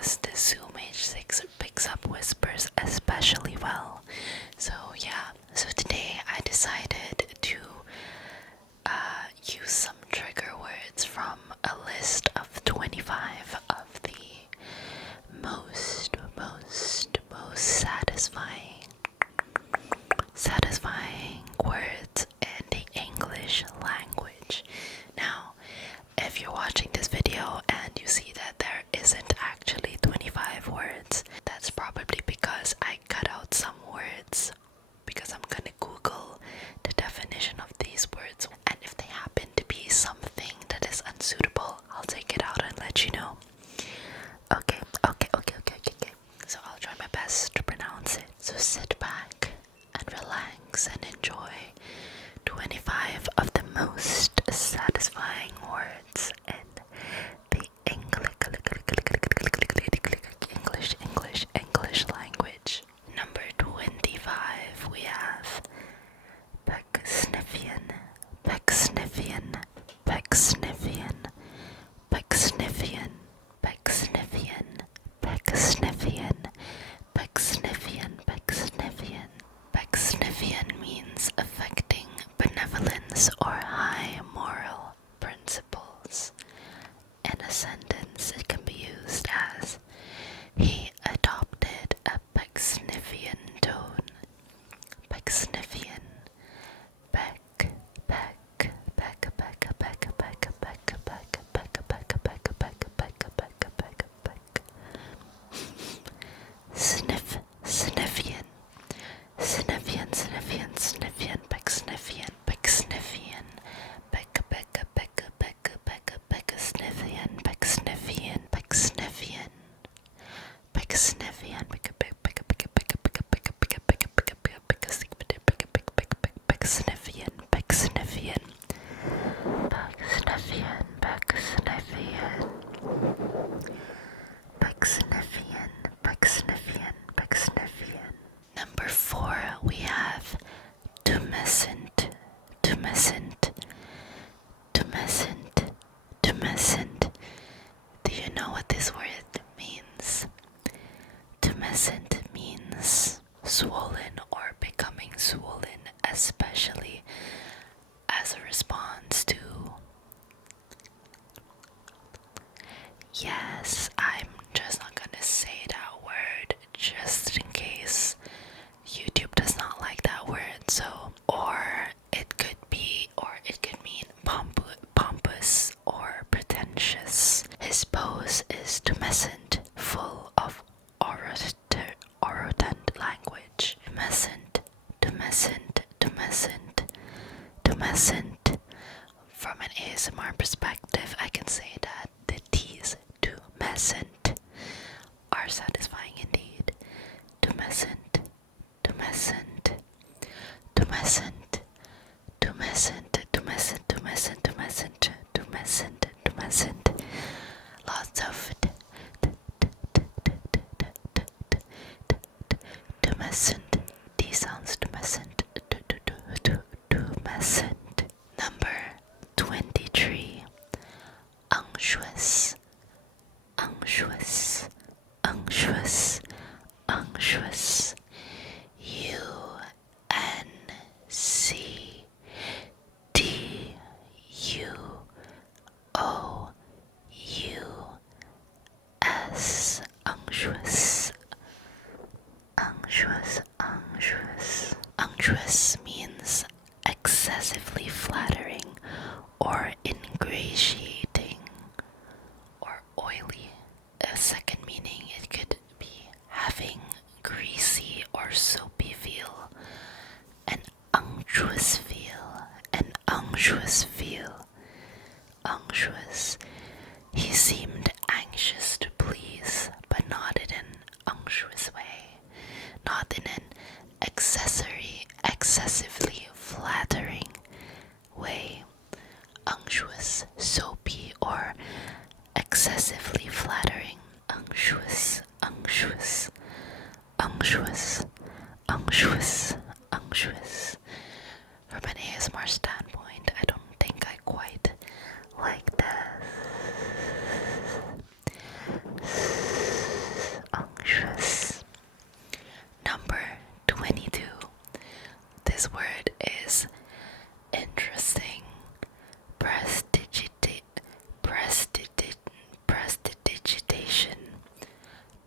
because the Zoom H6 picks up whispers especially well. So yeah, so today I decided to use some trigger words from a list of 25 of the most satisfying words in the English language. Now, if you're watching this video and you see that there isn't actually 25 words, that's probably because I cut out some words because I'm gonna Google the definition of these words, and if they happen to be something that is unsuitable, I'll take it out and let you know. Okay. So I'll try my best to pronounce it. So sit back and relax and enjoy 25 of the most satisfying words in the English language. Number 25, we have Pecksniffian, Pecksniffian, Pecksniffian, Pecksniffian, Pecksniffian, Pecksniffian, Pecksniffian, Pecksniffian. Pecksniffian means affecting benevolence or high moral principles. In a sentence, it can be used as he adopted a Pecksniffian tone. Pecksniffian. Peck, peck, peck, peck, peck, peck, peck, peck, peck, peck, peck, peck, peck, peck, peck. Sniff, sniffian. Sniffian, sniffian, sniffian, Pecksniffian, Pecksniffian. Peck, peck, peck, peck, peck, peck, sniffian, Pecksniffian, Pecksniffian. Pecksniffian, Pecksniffian, Pecksniffian, Pecksniffian, Pecksniffian, Pecksniffian. Number 4, we have tumescent, tumescent, tumescent, tumescent. Do you know what this word means? Tumescent means swollen or becoming swollen, especially as a response to... Yes, I'm just not gonna say that word just in case YouTube does not like that word, so... Or it could mean pompous or pretentious. His pose is tumescent, full of orotund language. Tumescent. From an ASMR perspective, I can say that the T's tumescent are satisfying indeed. Tumescent. Lots of tumescent. D sounds tumescent. Tumescent. Number 23. Unctuous. Unctuous means excessively flattering or ingratiating or oily. A second meaning, it could be having greasy or soapy feel. An unctuous feel. Unctuous. He seemed anxious to please, but not in an unctuous way. Not in an excessively flattering way. Unctuous, soapy, or excessively flattering. Unctuous.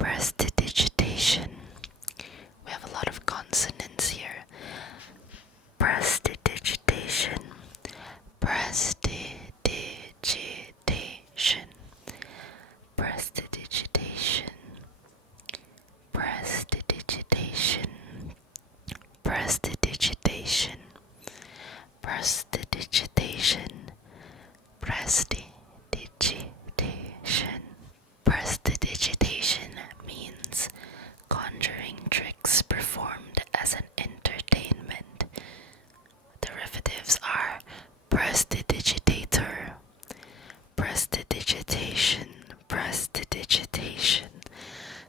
Prestidigitation. We have a lot of consonants here. Prestidigitation. Prestidigitation. Prestidigitation. Prestidigitation. Prestidigitation. Prestidigitation. Prestidigitation. Prestidigitation means conjuring tricks performed as an entertainment. Derivatives are prestidigitator, prestidigitation, prestidigitation.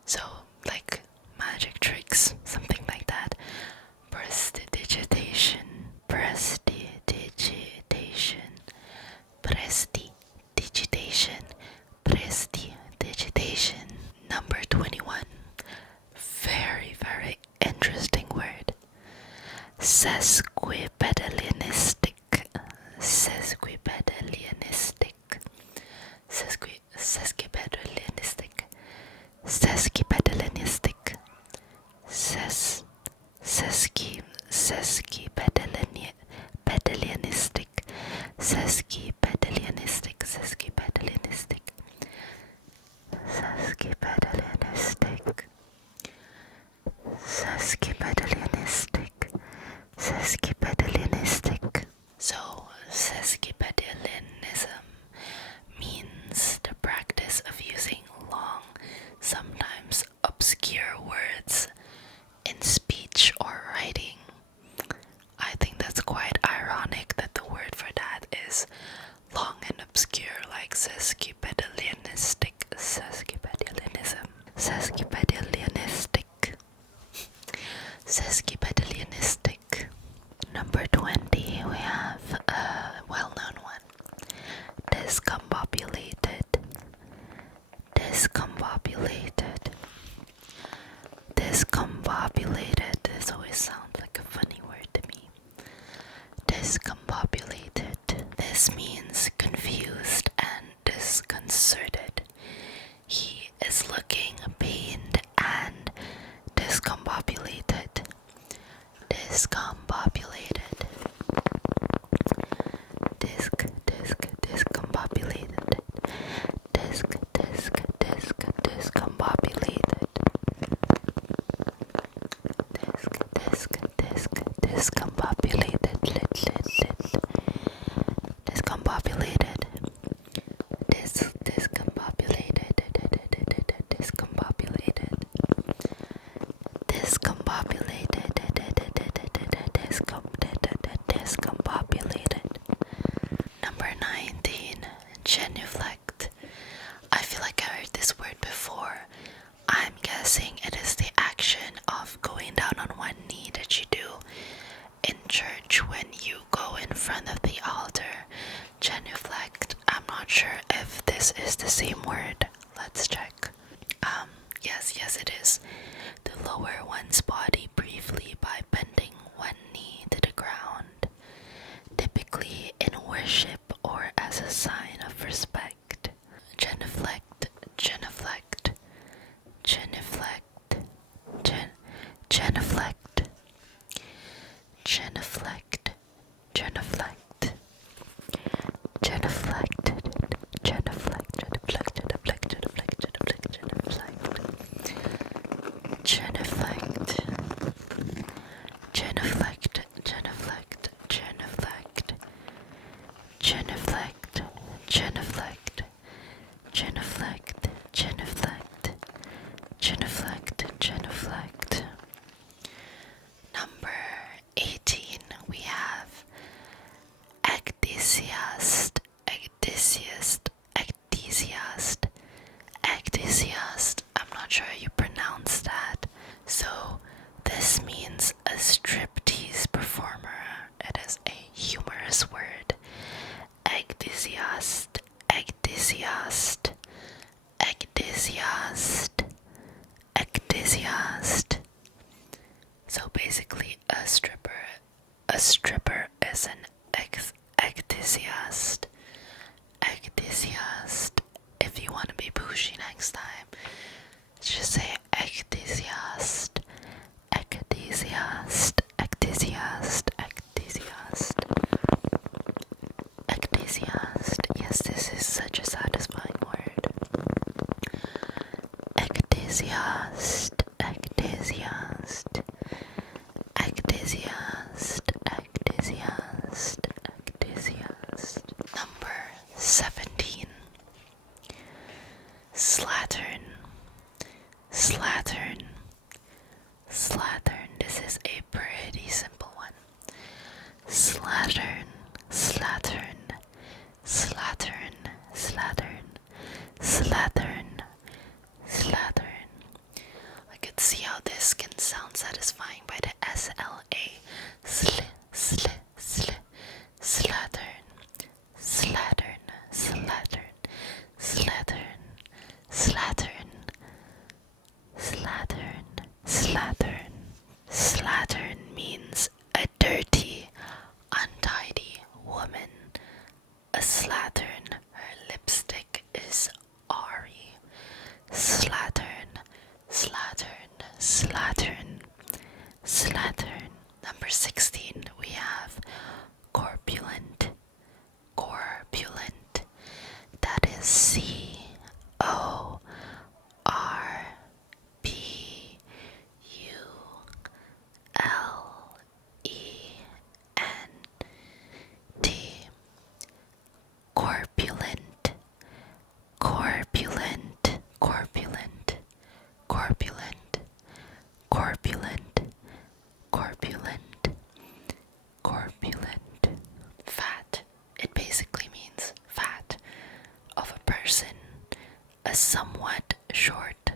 So, like magic tricks, something like that. Prestidigitation, prestidigitation, prestidigitation, prestidigitation. Number 21. Very, very interesting word. Sesquipedalianistic. Sesquipedalianistic. Sesquipedalianistic. Sesquipedalianistic. Sesquipedalianistic. Sesquipedalianistic. Sesquipedalianistic. Sesquipedalianistic. Sesquipedalianistic. Sesquipedalianistic. So, sesquipedalianism means the practice of using long, sometimes obscure words in speech or writing. I think that's quite ironic that the word for that is long and obscure, like sesquipedalianistic. Sesquipedalianism. Sesquipedalianistic. Sesquipedalianistic. Number 20, we have a well-known one. Discombobulated. Discombobulated. Discombobulated. This always sounds like a funny word to me. Discombobulated. This means confused and disconcerted. He is looking pained and discombobulated. Discombobulated. Discombobulated. Discombobulated. Discombobulated. Discombobulated. Discombobulated. Discombobulated. Discombobulated. Number 19, genuflect. I feel like I heard this word before. I'm guessing it is the action of going down on one knee that you do in church when you go in front of the altar. Genuflect. I'm not sure if this is the same word. Let's check. Yes, it is. To lower one's body briefly by bending one knee to the ground, typically in worship or as a sign of respect. Genuflect, genuflect, genuflect, genuflect, genuflect, genuflect, genuflect, genuflect, genuflect, genuflect, genuflect, genuflect, this can sound satisfying by the SLA. Slattern, slattern, slattern, slattern, slattern, slattern, slattern. Slattern means a dirty, untidy woman. A slattern, her lipstick is Ari. Slattern, slattern, slattern, slattern. Number 16, we have corpulent. Corpulent. That is CORPULENT. Corpulent. Corpulent. Corpulent. Corpulent. Corpulent. Corpulent. Corpulent. Fat. It basically means fat of a person, a somewhat short,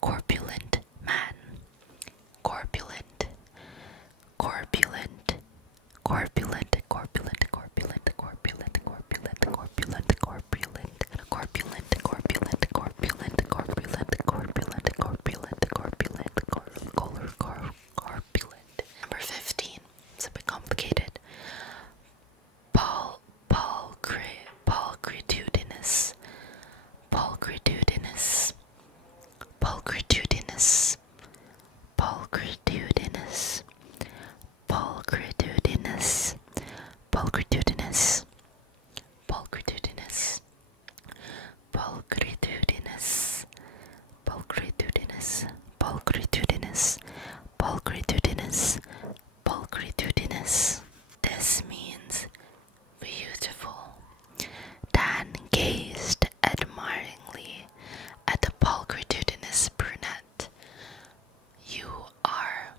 corpulent man. Corpulent. Corpulent. Corpulent. Corpulent. Corpulent. Corpulent. Corpulent. Corpulent. Corpulent. Corpulent. Corpulent. Corpulent. Corpulent. Corpulent. Corpulent. Corpulent. Number 15. It's a bit complicated. Pulchritudinous. Pulchritudinous. Pulchritudinous. Pulchritudinous. Pulchritudinous. Pulchritudinous. Pulchritudinous. Pulchritudinous. Pulchritudinous. Pulchritudinous. Pulchritudinous. Pulchritudinous. This means beautiful. Dan gazed admiringly at the pulchritudinous brunette. You are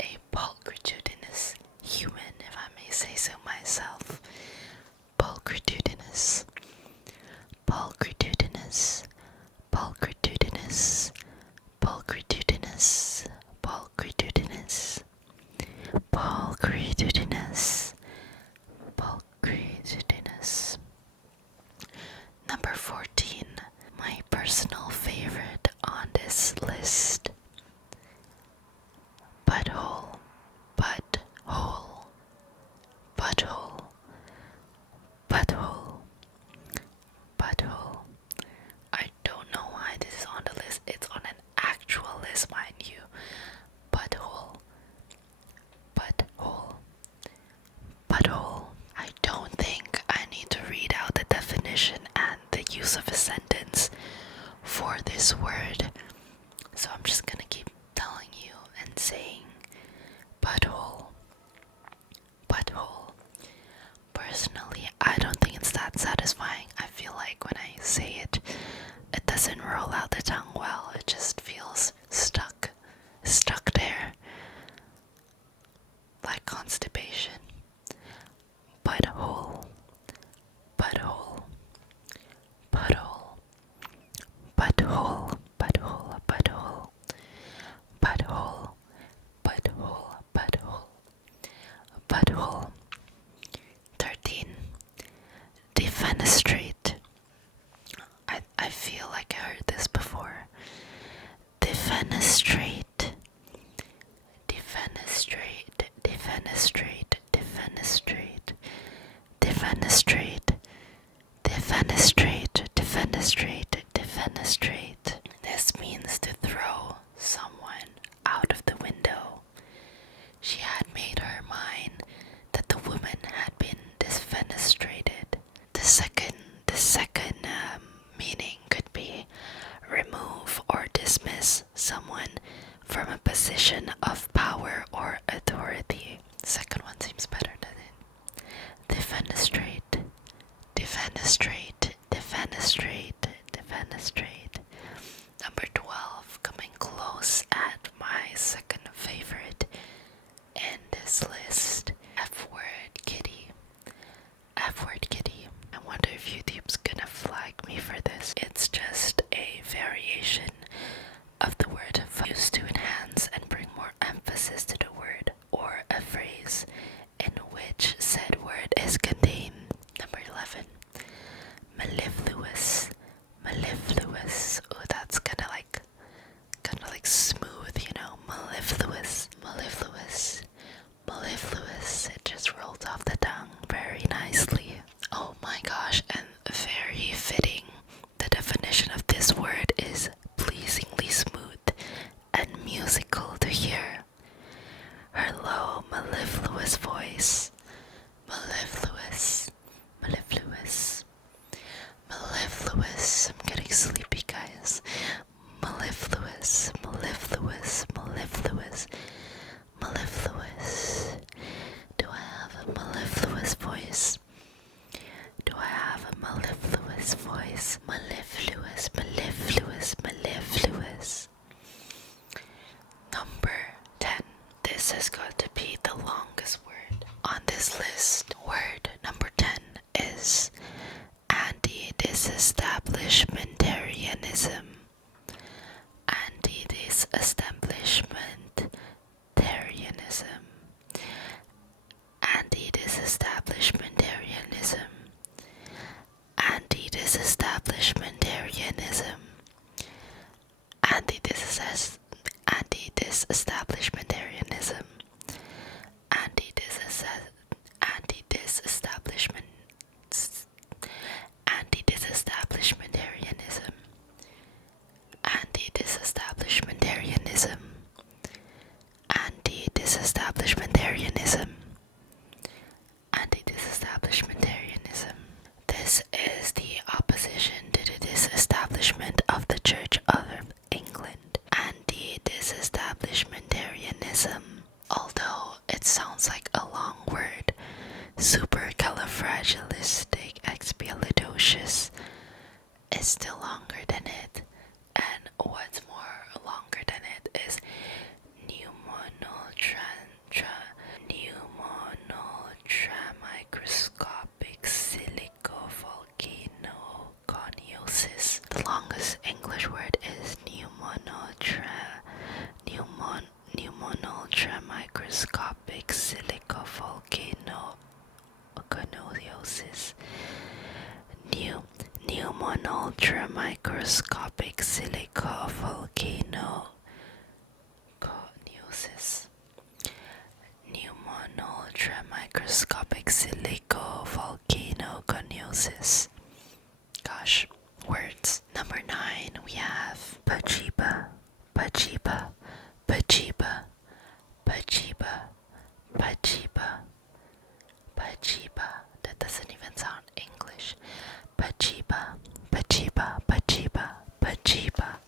a pulchritudinous human, if I may say so myself. Pulchritudinous. Pulchritudinous. Pulchritudinous. Pulchritudinous. Pulchritudinous. Pulchritudinous. Pulchritudinous. Number 14. My personal favorite on this list. Butthole. Butthole. Butthole. Butthole. Butthole. I don't know why this is on the list. It's on an actual list, mind you. Butthole. Butthole. Butthole. I don't think I need to read out the definition and the use of a sentence for this word. So I'm just gonna keep telling you and saying butthole. Butthole. Personally, I don't think it's that satisfying. I feel like when I say it, it doesn't roll out the tongue well. It just feels stuck. Stuck there. Like constipation. Butthole. Butthole. Butthole. Butthole. Butthole. Butthole. Butthole. Butthole. Butthole. Butthole. 13. Defenestrate. I feel like I heard this before. Defenestrate. Defenestrate. Defenestrate. Defenestrate. Defenestrate. Defenestrate. Defenestrate. Defenestrate. This means to throw someone out of the window. She had made her mind that the woman had been defenestrated. The second meaning could be remove or dismiss someone from a position of power or authority. Second one seems better, doesn't it? Defenestrate. Defenestrate. Defenestrate. Defenestrate. Number 12, coming close at my second favorite in this list. F-word kitty. F-word kitty. I wonder if YouTube's gonna flag me for this. It's just a variation of the word used Anti-disestablishmentarianism. Anti-disestablishment. Anti-disestablishmentarianism. Anti-disestablishmentarianism. Anti-disestablishmentarianism. Anti-disestablishmentarianism. This is the opposition to the disestablishment of the Church of England. Anti-disestablishmentarianism. Although it sounds like a long word, supercalifragilisticexpialidocious is still longer than it, and what's more longer than it is pneumonotramicroscopic silicovolcanoconiosis. The longest English word is pneumonotramicroscopic silicovolcanoconiosis. Pneumonotramicroscopic silicovolcanoconiosis. Pneumonotramicroscopic silicovolcanoconiosis. Gosh, words. Number 9, we have Pajiba, Pajiba, Pajiba, Pajiba, Pajiba, Pajiba. That doesn't even sound English. Pajiba, Pajiba, Pajiba, Pajiba.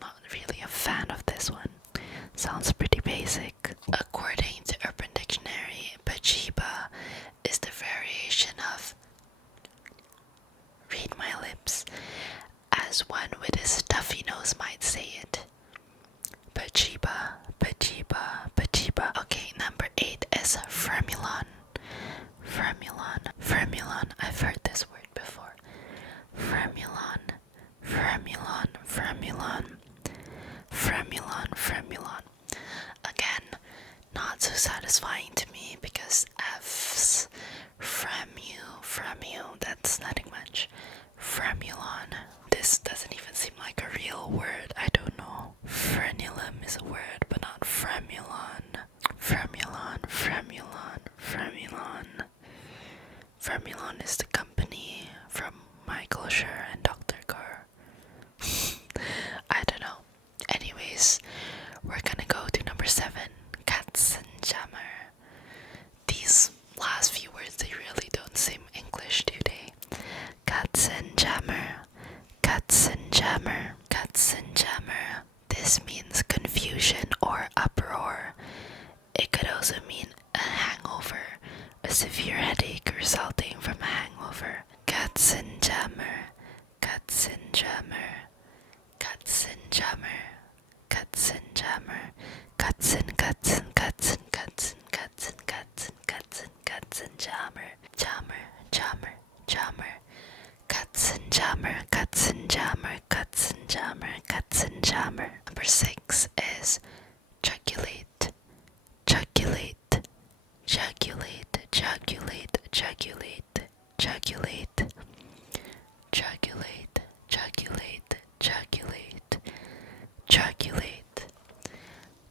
Not really a fan of this one. Sounds pretty basic. According to Urban Dictionary, Pajiba is the variation of read my lips, as one with a stuffy nose might say it. Pajiba, Pajiba, Pajiba. Okay, number 8 is Fermulon. Fermulon, Fermulon. I've heard this word before. Fermulon, Fermulon, Fermulon, Fermulon, Fermulon. Again, not so satisfying to me because F's fremu, that's nothing much. Fermulon. This doesn't even seem like a real word. I don't know. Frenulum is a word, but not Fremulon. Fremulon, Fremulon, Fremulon. Fremulon is the company from Michael Schur and Dr. Carr. I don't know. Anyways, we're gonna go to number 7, Katzenjammer. These last few words, they really don't seem English, do they? Katzenjammer, Katzenjammer, Katzenjammer. This means confusion or uproar. It could also mean a hangover, a severe headache resulting from a hangover. Katzenjammer, Katzenjammer, Katzenjammer, Katzenjammer, Katzen, Katzen, Katzen, Katzen, Katzen, Katzen, Katzen, Katzenjammer, Jammer, Jammer, Jammer, Katzenjammer, Katzenjammer, Katzenjammer, Katzenjammer. Number 6 is jugular. Jugulate, jugulate, jugulate, jugulate, jugulate, jugulate, jugulate, jugulate, jugulate,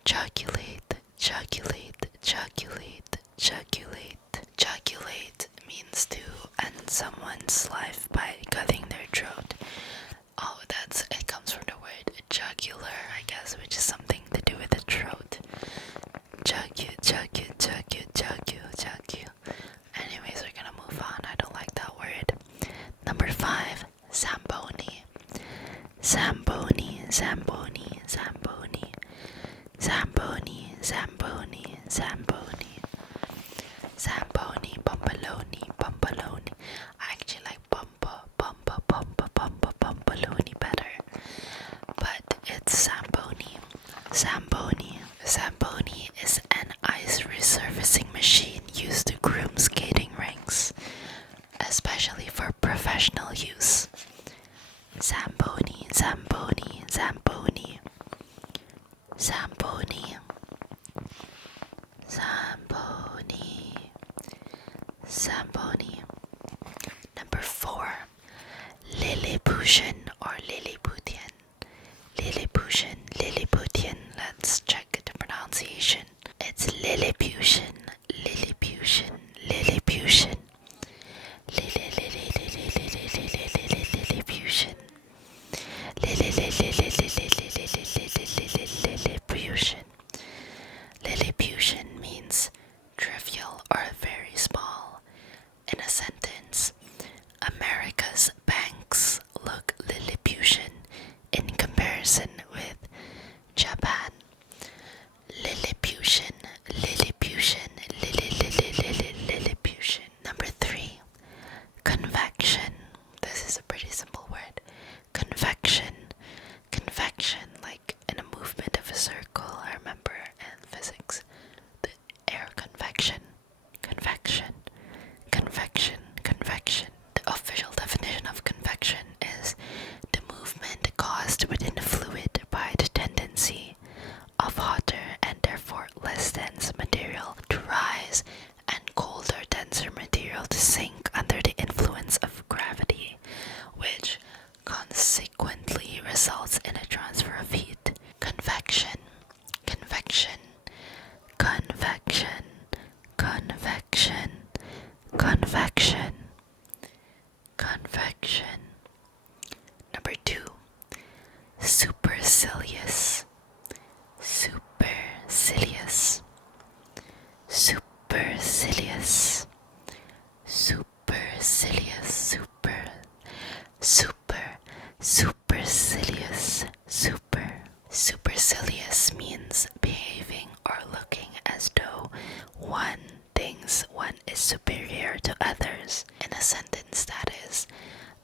jugulate, jugulate, jugulate, jugulate. Jugulate means to end someone's life by cutting their throat. Oh, it comes from the word jugular, I guess, which is something to do with the throat. Jugu. Anyways, we're gonna move on. I don't like that word. Number 5, Zamboni. Zamboni, Zamboni, Zamboni, Zamboni, Zamboni, Zamboni, Zamboni, Bumpaloni, Bumpaloni. I actually like Bumpaloni better, but it's Zamboni. Zamboni. Zamboni is an ice resurfacing machine used to groom skating rinks, especially for professional use. Zamboni, Zamboni, Zamboni, Zamboni, Zamboni, Zamboni. Number 4, Lilliputian or Lilliputian. Lilliputian, comparison with Japan. Lilliputian, Lilliputian, Lilliputian. Number 3, convection. This is a pretty simple word. Convection, convection, like in a movement of a circle. I remember in physics, the air convection, convection, convection, convection. The official definition of convection is the movement caused within a fluid by the tendency of hotter and therefore less dense material to rise and colder, denser material to sink under the influence of gravity, which consequently results in a transfer of heat. Convection, convection, convection, convection, convection, convection. Number 2, supercilious, supercilious, supercilious, supercilious, supercilious, supercilious means behaving or looking as though one thinks one is superior to others. In a sentence, that is,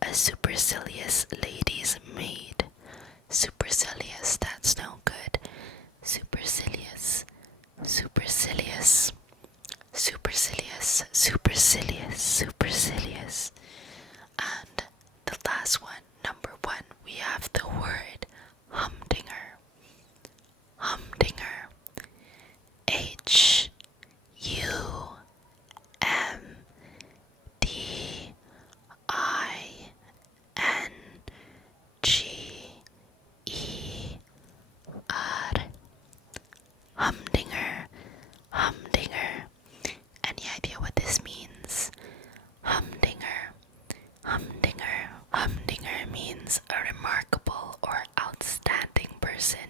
a supercilious lady's maid. Supercilious, that's no good. Supercilious, supercilious, supercilious, supercilious, supercilious. And the last one, number 1, we have the word humdinger. Humdinger. Humdinger. Humdinger. Humdinger. Any idea what this means? Humdinger. Humdinger. Humdinger means a remarkable or outstanding person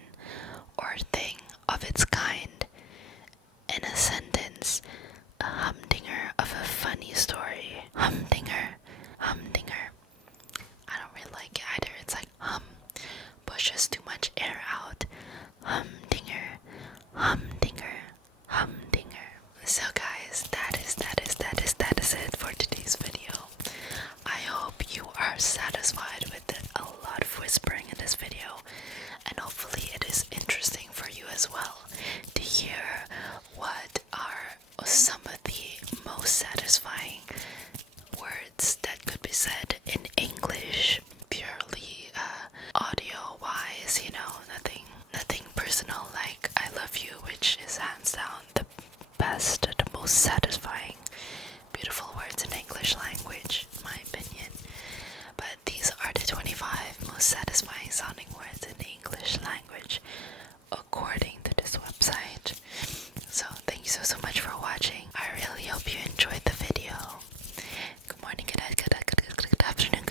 or thing of its kind. In a sentence, a humdinger of a funny story. Humdinger. Humdinger. I don't really like it either. It's like hum, pushes too much air out. Humdinger. Humdinger. Humdinger. So guys, that is it for today's video. I hope you are satisfied with a lot of whispering in this video, and hopefully it is interesting for you as well to hear what are some of the most satisfying words that could be said in English, purely audio wise, nothing personal, like I love you, which is hands down the best, the most satisfying, beautiful words in English language, in my opinion. But these are the 25 most satisfying sounding words in the English language, according to this website. So thank you so much for watching. I really hope you enjoyed the video. Good morning, good afternoon,